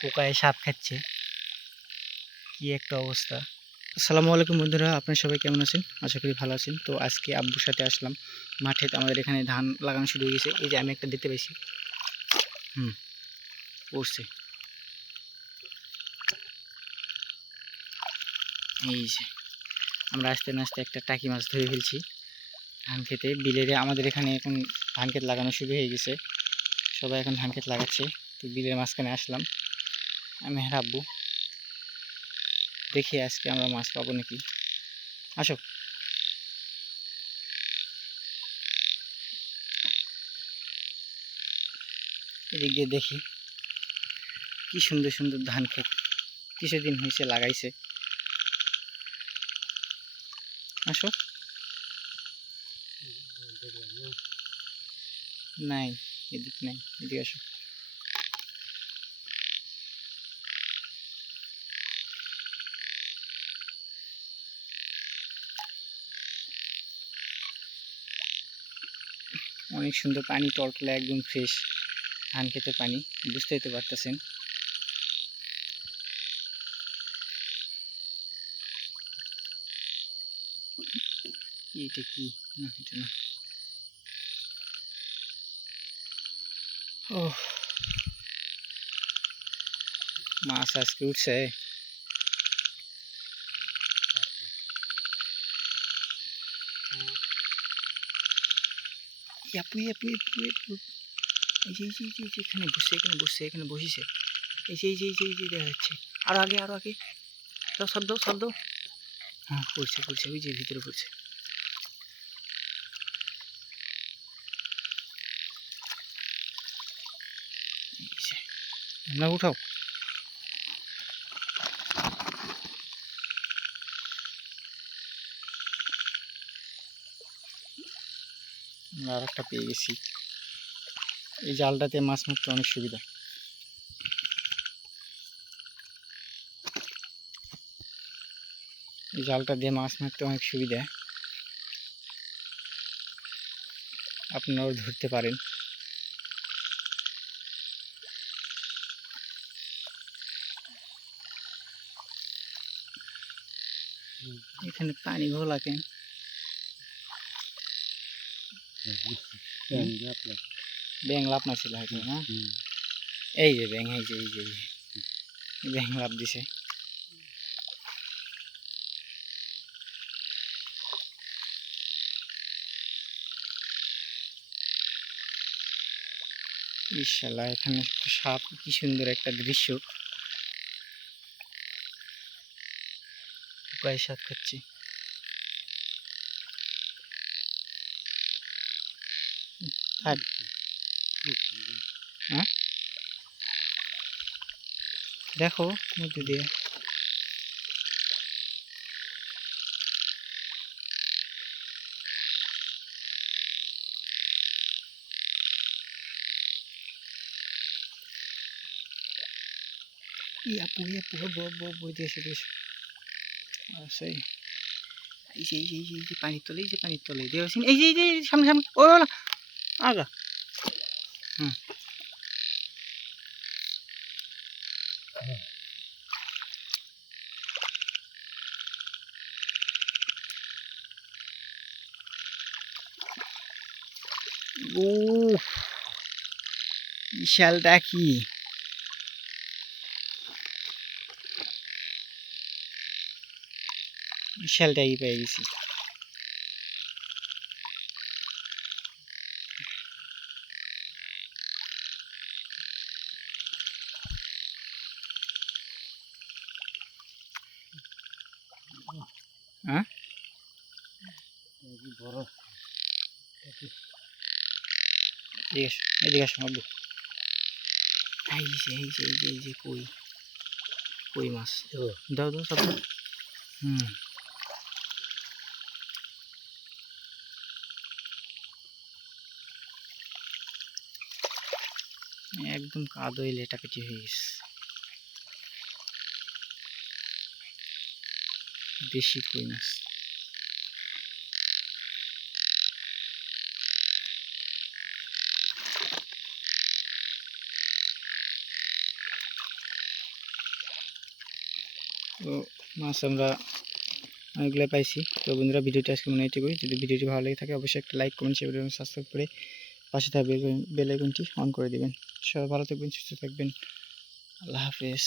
পোকায় সাপ খাচ্ছে, কি একটা অবস্থা। আসসালামু আলাইকুম বন্ধুরা, আপনারা সবাই কেমন আছেন? আশা করি ভালো আছেন। তো আজকে আব্বুর সাথে আসলাম মাঠে। আমাদের এখানে ধান লাগানো শুরু হয়ে গেছে। এই যে আমি একটা দেখতে পেয়েছি, পড়ছে। এই যে আমরা আস্তে আস্তে একটা টাকি মাছ ধরে ফেলছি ধান খেতে। বিলের আমাদের এখানে এখন ধান ক্ষেত লাগানো শুরু হয়ে গেছে, সবাই এখন ধান ক্ষেত লাগাচ্ছে। তো বিলের মাঝখানে আসলাম আমি আর আব্বু, দেখি আজকে আমরা মাছ পাবো নাকি। আসো। এদিক দিয়ে দেখি কি সুন্দর সুন্দর ধান ক্ষেত, কিছুদিন হয়েছে লাগাইছে। আসো। নাই, এদিক নাই, এদিকে আসো। অনেক সুন্দর পানি, টলটলে একদম ফ্রেশ ধান খেতে পানি, বুঝতেই তো পারতেছেন। এটা কি? না, এটা না। ও, মাছ আজকে উঠছে। ইয়াপু ইয়াপু ইয়াপু ইয়াপু। এই যে এই যে এই যে এখানে বসে, এখানে বসে, এখানে বসেছে। এই যে এই যে এই যে এই যে দেখা যাচ্ছে। আরো আগে, আরো আগে। দাও, সব দাও, সব দাও। হ্যাঁ, পড়ছে পড়ছে, ওই যে ভিতরে পড়ছে। না, উঠাও। আমরা আর একটা পেয়ে গেছি। এই জালটাতে মাছ মারতে অনেক সুবিধা। এই জালটা দিয়ে মাছ মারতে অনেক সুবিধা, আপনারাও ধরতে পারেন। এখানে পানি ঘোলা কেন? ব্যাং লাভ মারছিল হয়তো না? এই যে ব্যাং, এই যে এই যে ব্যাং লাভ দিছে। ইনশাল্লাহ এখানে একটা সাপ, কি সুন্দর একটা দৃশ্য। পোকায় সাপ খাচ্ছি। হ্যাঁ, দেখো মধ্যে দিয়ে। ইয়াপু ইয়াপু, বই দিয়েছে দিয়েছে। সেই এই যে এই যে এই যে এই যে পানির তলে, এই যে পানির তলে দিয়েছেন। এই যে এই যে সামনে সামনে, ও আগা। হুম, ও বিশালটা কি! বিশালটাই পেয়ে গেছি। হ্যাঁ, এদিকে আসো আব্বু। এই যে এই যে এই যে এই যে কই, কই মাছ। দাও দাও সব দাও। হুম, একদম কাদো লেটাকেটি হয়ে গেছে। দেশি কই মাছ। তো মাছ আমরা অনেকগুলো পাইছি। তো বন্ধুরা, ভিডিওটি আজকে মনে এটুকুই। যদি ভিডিওটি ভালো লেগে থাকে অবশ্যই একটা লাইক, কমেন্ট, শেয়ার এবং সাবস্ক্রাইব করে পাশে থাকা বেল আইকনটি অন করে দেবেন। সবাই ভালো থাকবেন, সুস্থ থাকবেন। আল্লাহ হাফেজ।